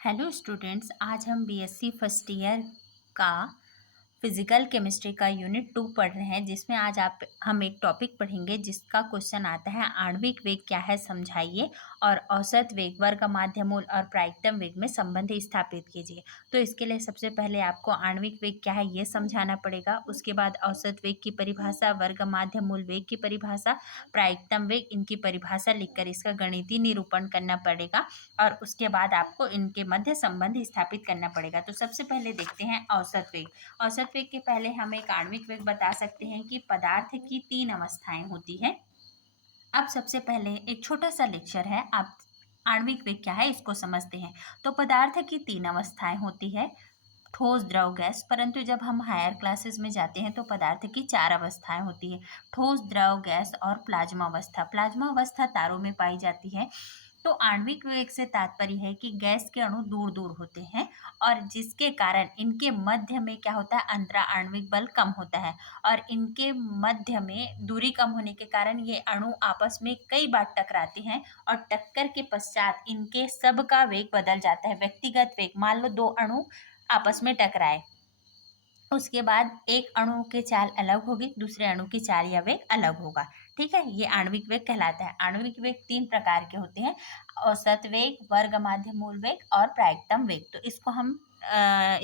Hello students, आज हम BSc first year का फिजिकल केमिस्ट्री का यूनिट 2 पढ़ रहे हैं, जिसमें आज हम एक टॉपिक पढ़ेंगे जिसका क्वेश्चन आता है आणविक वेग क्या है समझाइए और औसत वेग, वर्ग माध्य मूल और प्रायिकतम वेग में संबंध स्थापित कीजिए। तो इसके लिए सबसे पहले आपको आणविक वेग क्या है ये समझाना पड़ेगा। उसके बाद औसत वेग की परिभाषा, वर्ग माध्य मूल वेग की परिभाषा, प्रायिकतम वेग, इनकी परिभाषा लिखकर इसका गणितीय निरूपण करना पड़ेगा और उसके बाद आपको इनके मध्य संबंध स्थापित करना पड़ेगा। तो सबसे पहले देखते हैं औसत वेग। औसत वेग के पहले हम एक आणविक वेग बता सकते हैं कि पदार्थ की 3 अवस्थाएं होती है। अब सबसे पहले एक छोटा सा लेक्चर है, आप आणविक वेग क्या है इसको समझते हैं। तो पदार्थ की 3 अवस्थाएं होती है, ठोस, द्रव, गैस। परंतु जब हम हायर क्लासेस में जाते हैं तो पदार्थ की 4 अवस्थाएं होती है, ठोस, द्रव, गैस और प्लाज्मा अवस्था। प्लाज्मा अवस्था तारों में पाई जाती है। तो आणविक वेग से तात्पर्य है कि गैस के अणु दूर दूर होते हैं और जिसके कारण इनके मध्य में क्या होता है, अंतरा आणविक बल कम होता है और इनके मध्य में दूरी कम होने के कारण ये अणु आपस में कई बार टकराते हैं और टक्कर के पश्चात इनके सबका वेग बदल जाता है। व्यक्तिगत वेग, मान लो 2 अणु आपस में टकराए, उसके बाद एक अणु की चाल अलग होगी, दूसरे अणु की चाल या वेग अलग होगा। ठीक है, ये आणविक वेग कहलाता है। आणविक वेग 3 प्रकार के होते हैं, औसत वेग, वर्ग माध्य मूल वेग और प्रायिकतम वेग। तो इसको हम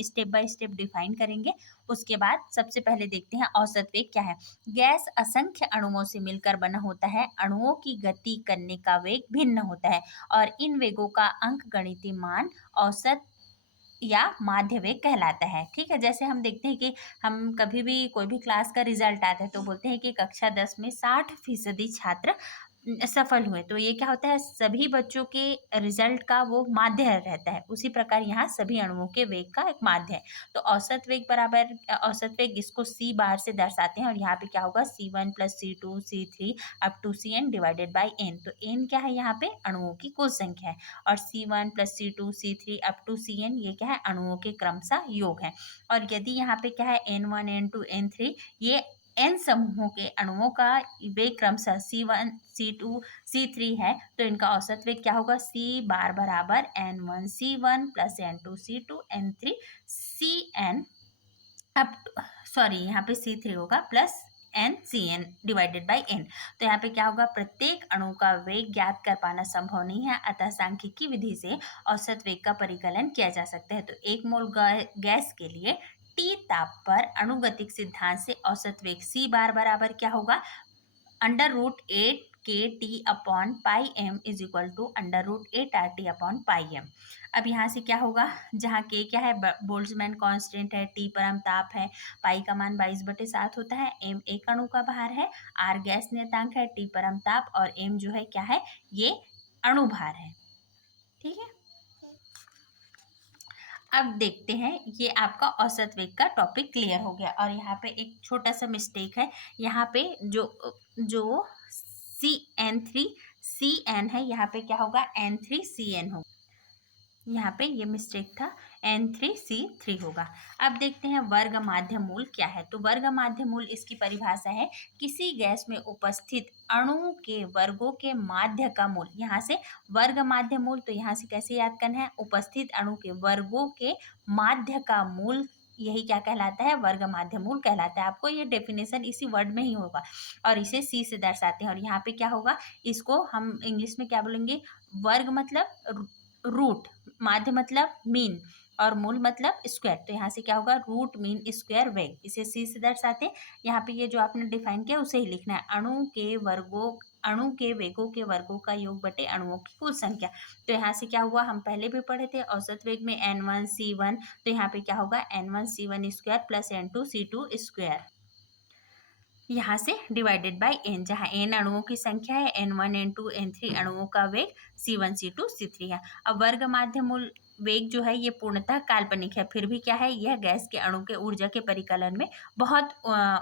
स्टेप बाय स्टेप डिफाइन करेंगे। उसके बाद सबसे पहले देखते हैं औसत वेग क्या है। गैस असंख्य अणुओं से मिलकर बना होता है। अणुओं की गति करने का वेग भिन्न होता है और इन वेगों का अंकगणितीय मान औसत या माध्य वेग कहलाता है। ठीक है, जैसे हम देखते हैं कि हम कभी भी कोई भी क्लास का रिजल्ट आता है तो बोलते हैं कि कक्षा 10 में 60% छात्र सफल हुए। तो ये क्या होता है, सभी बच्चों के रिजल्ट का वो माध्य रहता है। उसी प्रकार यहाँ सभी अणुओं के वेग का एक माध्य है। तो औसत वेग बराबर औसत वेग, इसको सी बार से दर्शाते हैं और यहाँ पे क्या होगा, C1 + C2 C3 up to Cn divided by n। तो n क्या है, यहाँ पे अणुओं की कुल संख्या है और C1 + C2 C3 up to Cn ये क्या है, अणुओं के क्रमशः योग है। और यदि यहाँ पे क्या है, N1 N2 N3, ये n समूहों के अणुओं का वेग क्रमशः C1 C2 C3 है, तो इनका औसत वेग क्या होगा, C बार बराबर N1 C1 + N2 C2 N3 Cn up sorry यहाँ पे C3 होगा plus NCn divided by n। तो यहाँ पे क्या होगा, प्रत्येक अणु का वेग ज्ञात कर पाना संभव नहीं है, अतः सांख्यिकी विधि से औसत वेग का परिकलन किया जा सकता है। तो 1 मोल गैस के लिए T ताप पर अणुगतिक सिद्धांत से औसत वेग C बार बराबर क्या होगा, √8kT/πm is equal to √8RT/πm। अब यहाँ से क्या होगा, जहाँ के क्या है, बोल्ट्जमैन कांस्टेंट है, टी परम ताप है, पाई का मान 22/7 होता है, एम एक अणु का भार है, आर गैस नियतांक है, टी परम ताप और एम जो है क्या है, ये अणु भार है। ठीक है, अब देखते हैं, ये आपका औसत वेग का टॉपिक क्लियर हो गया। और यहाँ पे एक छोटा सा मिस्टेक है, यहाँ पे जो जो CN है, यहाँ पे क्या होगा, N3CN होगा। यहाँ पे ये मिस्टेक था, N3C3 होगा। अब देखते हैं वर्ग माध्य मूल क्या है। तो वर्ग माध्य मूल, इसकी परिभाषा है किसी गैस में उपस्थित अणु के वर्गों के माध्य का मूल। यहाँ से वर्ग माध्य मूल, तो यहाँ से कैसे याद करना है, उपस्थित अणु के वर्गों के माध्य का मूल, यही क्या कहलाता है, वर्ग माध्य मूल कहलाता है। आपको ये डेफिनेशन इसी वर्ड में ही होगा और इसे C से दर्शाते हैं। और यहाँ पे क्या होगा, इसको हम इंग्लिश में क्या बोलेंगे, वर्ग मतलब रूट, माध्य मतलब मीन और मूल मतलब स्क्वायर। तो यहाँ से क्या होगा, रूट मीन स्क्वायर वेग, इसे C से दर्शाते हैं। यहाँ पे ये जो आपने डिफाइन किया उसे ही लिखना है, अणु के वेगों के वर्गों का योग बटे अणुओं की कुल संख्या। तो यहाँ से क्या हुआ, हम पहले भी पढ़े थे औसत वेग में N1 C1, तो यहाँ पे क्या होगा, N1 C1 square plus N2 C2 square, यहाँ से डिवाइडेड बाय n, जहाँ n अणुओं की संख्या है, N1 N2 N3 अणुओं का वेग C1 C2 C3 है। अब वर्ग माध्य मूल वेग जो है ये पूर्णतः काल्पनिक है, फिर भी क्या है, यह गैस के अणु के ऊर्जा के परिकलन में बहुत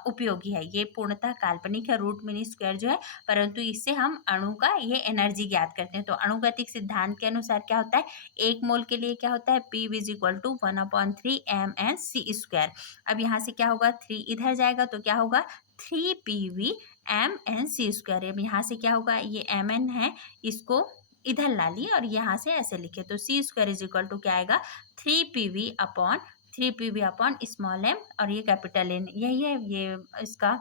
उपयोगी है। ये पूर्णतः काल्पनिक है, रूट मीन स्क्वायर जो है, परंतु इससे हम अणु का ये एनर्जी ज्ञात करते हैं। तो अणुगतिक सिद्धांत के अनुसार क्या होता है, 1 मोल के लिए क्या होता है, P is equal to 1/3 mNc²। अब यहाँ से क्या होगा, 3 इधर जाएगा तो क्या होगा, 3 PV mNc²। अब यहाँ से क्या होगा, ये mn है, इसको इधर ला लिए और यहाँ से ऐसे लिखे, तो C square is equal to क्या आएगा 3 P V upon small M, और ये कैपिटल एन यही है, ये इसका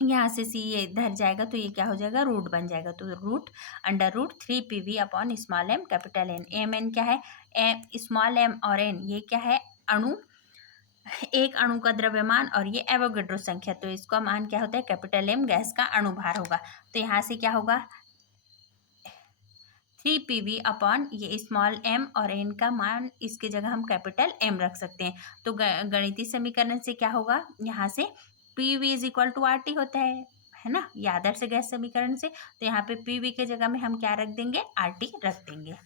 यहाँ से सी ये इधर जाएगा तो ये क्या हो जाएगा, रूट बन जाएगा, तो root under root 3 P V upon small M capital N. M N क्या है, स्मॉल एम और एन ये क्या है, अणु, एक अणु का द्रव्यमान, और ये एवोगेड्रो संख्या, तो इसका मान क्या होता है, कैपिटल एम गैस का अणुभार होगा। तो यहाँ से क्या होगा 3 पी वी अपॉन ये स्मॉल एम और एन का मान, इसके जगह हम कैपिटल एम रख सकते हैं। तो गणितीय समीकरण से क्या होगा, यहाँ से P V is equal to R T होता है ना, ये आदर्श गैस समीकरण से। तो यहाँ पे पी वी के जगह में हम क्या रख देंगे, आर टी रख देंगे।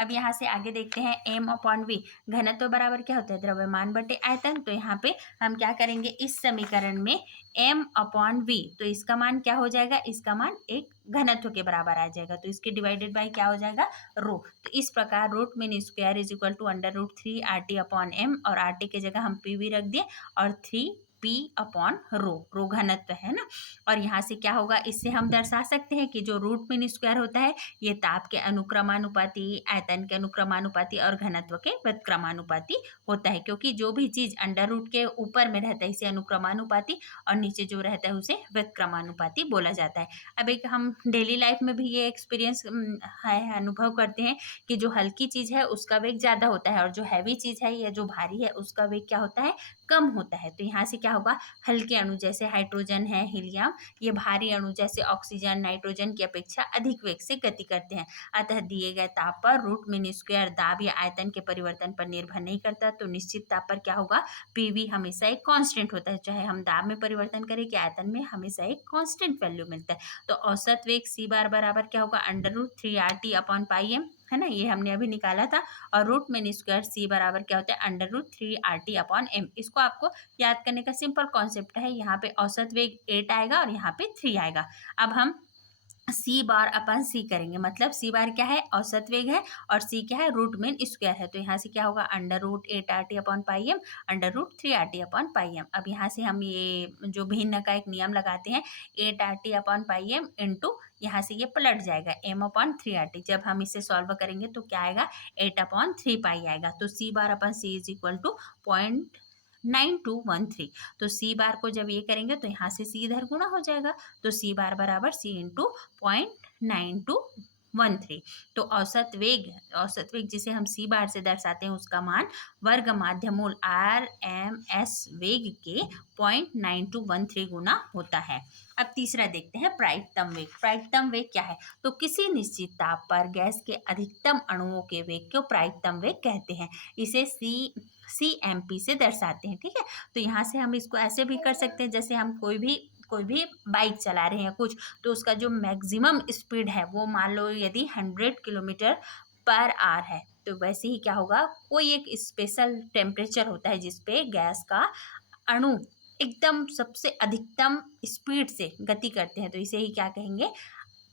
अब यहाँ से आगे देखते हैं एम अपॉन वी, घनत्व बराबर क्या होता है, द्रव्यमान बटे आयतन। तो यहाँ पे हम क्या करेंगे, इस समीकरण में एम अपॉन वी, तो इसका मान क्या हो जाएगा, इसका मान एक घनत्व के बराबर आ जाएगा, तो इसके डिवाइडेड बाय क्या हो जाएगा, रो। तो इस प्रकार root mean square is equal to under root 3 RT upon M, और RT के जगह हम पी वी रख दिए, और 3 P अपॉन रो घनत्व है ना। और यहाँ से क्या होगा, इससे हम दर्शा सकते हैं कि जो रूट मीन स्क्वायर होता है ये ताप के अनुक्रमानुपाती, आयतन के अनुक्रमानुपाती और घनत्व के व्युत्क्रमानुपाती होता है, क्योंकि जो भी चीज अंडर रूट के ऊपर में रहता है इसे अनुक्रमानुपाती, और नीचे जो रहता है उसे व्युत्क्रमानुपाती बोला जाता है। अब एक हम डेली लाइफ में भी ये एक्सपीरियंस है, अनुभव करते हैं कि जो हल्की चीज है उसका वेग ज्यादा होता है, और जो हैवी चीज है या जो भारी है उसका वेग क्या होता है, कम होता है। तो यहाँ से क्या होगा, हल्के अणु जैसे हाइड्रोजन है, हीलियम, ये भारी अणु जैसे ऑक्सीजन, नाइट्रोजन की अपेक्षा अधिक वेग से गति करते हैं। अतः दिए गए ताप पर रूट मीन स्क्वायर दाब या आयतन के परिवर्तन पर निर्भर नहीं करता, तो निश्चित ताप पर क्या होगा, पीवी हमेशा एक कांस्टेंट होता है, चाहे हम दाब में परिवर्तन करें कि आयतन में, हमेशा एक कांस्टेंट वैल्यू मिलता है। तो औसत वेग सी बार बराबर क्या होगा, under root 3 RT upon pi M, है ना, ये हमने अभी निकाला था। और रूट मीन स्क्वायर सी बराबर क्या होता है, under root 3 RT upon M. इसको आपको याद करने का सिंपल कॉन्सेप्ट है, यहाँ पे औसत वेग 8 आएगा और यहाँ पे 3 आएगा। अब हम सी बार अपन सी करेंगे, मतलब सी बार क्या है, औसत वेग है, और सी क्या है, रूट मीन स्क्वायर है। तो यहाँ से क्या होगा, under root 8 RT upon pi m, under root 3 RT upon pi m. अब यहाँ से हम ये जो भिन्न का एक नियम लगाते हैं, 8 RT upon pi M into, यहाँ से ये पलट जाएगा एम अपॉन 3 RT। जब हम इसे सॉल्व करेंगे तो क्या आएगा, 8/3 पाई आएगा। तो सी बार अपन सी इज इक्वल टू 0.9213। तो सी बार को जब ये करेंगे तो यहाँ से सी इधर गुणा हो जाएगा, तो सी बार बराबर सी इंटू 0.9213। तो औसत वेग जिसे हम सी बार से दर्शाते हैं उसका मान वर्ग माध्य मूल RMS वेग के 0.9213 गुना होता है। अब तीसरा देखते हैं प्रायिकतम वेग। प्रायिकतम वेग क्या है, तो किसी निश्चित ताप पर गैस के अधिकतम अणुओं के वेग को प्रायिकतम वेग कहते हैं। इसे CMP से दर्शाते हैं, ठीक है। तो यहाँ से हम इसको ऐसे भी कर सकते हैं, जैसे हम कोई भी बाइक चला रहे हैं कुछ, तो उसका जो मैक्सिमम स्पीड है वो मान लो यदि 100 km/h है, तो वैसे ही क्या होगा, कोई एक स्पेशल टेम्परेचर होता है जिसपे गैस का अणु एकदम सबसे अधिकतम स्पीड से गति करते हैं, तो इसे ही क्या कहेंगे,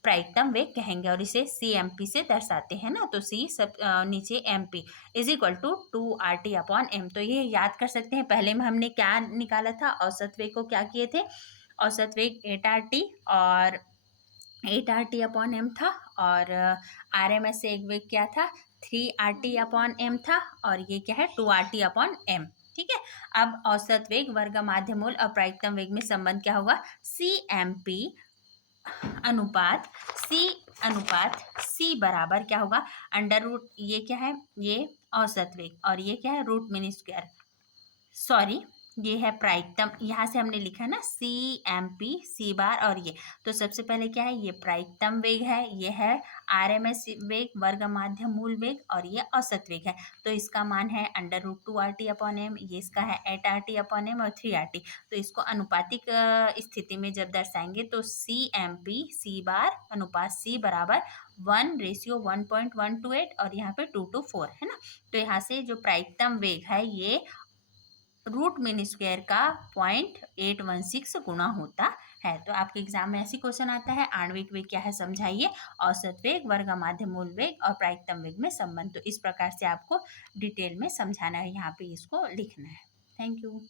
प्रायिकतम वेग कहेंगे, और इसे CMP से दर्शाते हैं ना। तो सी सब नीचे MP is equal to 2 RT upon M. तो ये याद कर सकते हैं, पहले में हमने क्या निकाला था, औसत वेग को क्या किए थे, औसत वेग 8 RT और 8 RT अपॉन एम था, और RMS से एक वेग क्या था, 3 RT अपॉन एम था, और ये क्या है 2 RT अपॉन एम, ठीक है। अब औसत वेग वर्ग माध्य मूल और प्रायिकतम वेग में संबंध क्या होगा, CMP अनुपात सी बराबर क्या होगा, अंडर रूट, ये क्या है, ये औसत वेग, और ये क्या है, रूट मीन स्क्वायर, सॉरी ये है प्रायिकतम। यहाँ से हमने लिखा ना CMP सी बार, और ये, तो सबसे पहले क्या है, ये प्रायिकतम वेग है, ये है RMS वेग वर्ग माध्य मूल वेग, और ये औसत वेग है। तो इसका मान है under root 2 RT upon M, ये इसका है 8 RT अपॉन एम और 3 RT। तो इसको अनुपातिक स्थिति में जब दर्शाएंगे तो CMP सी बार अनुपात सी बराबर 1:1.128, और यहाँ पे 2:4 है ना। तो यहाँ से जो प्रायिकतम वेग है ये रूट मीन स्क्वायर का 0.816 गुना होता है। तो आपके एग्जाम में ऐसी क्वेश्चन आता है, आणविक वेग क्या है समझाइए, औसत वेग वर्ग माध्य मूल वेग और प्रायिकतम वेग में संबंध। तो इस प्रकार से आपको डिटेल में समझाना है, यहाँ पे इसको लिखना है। Thank you.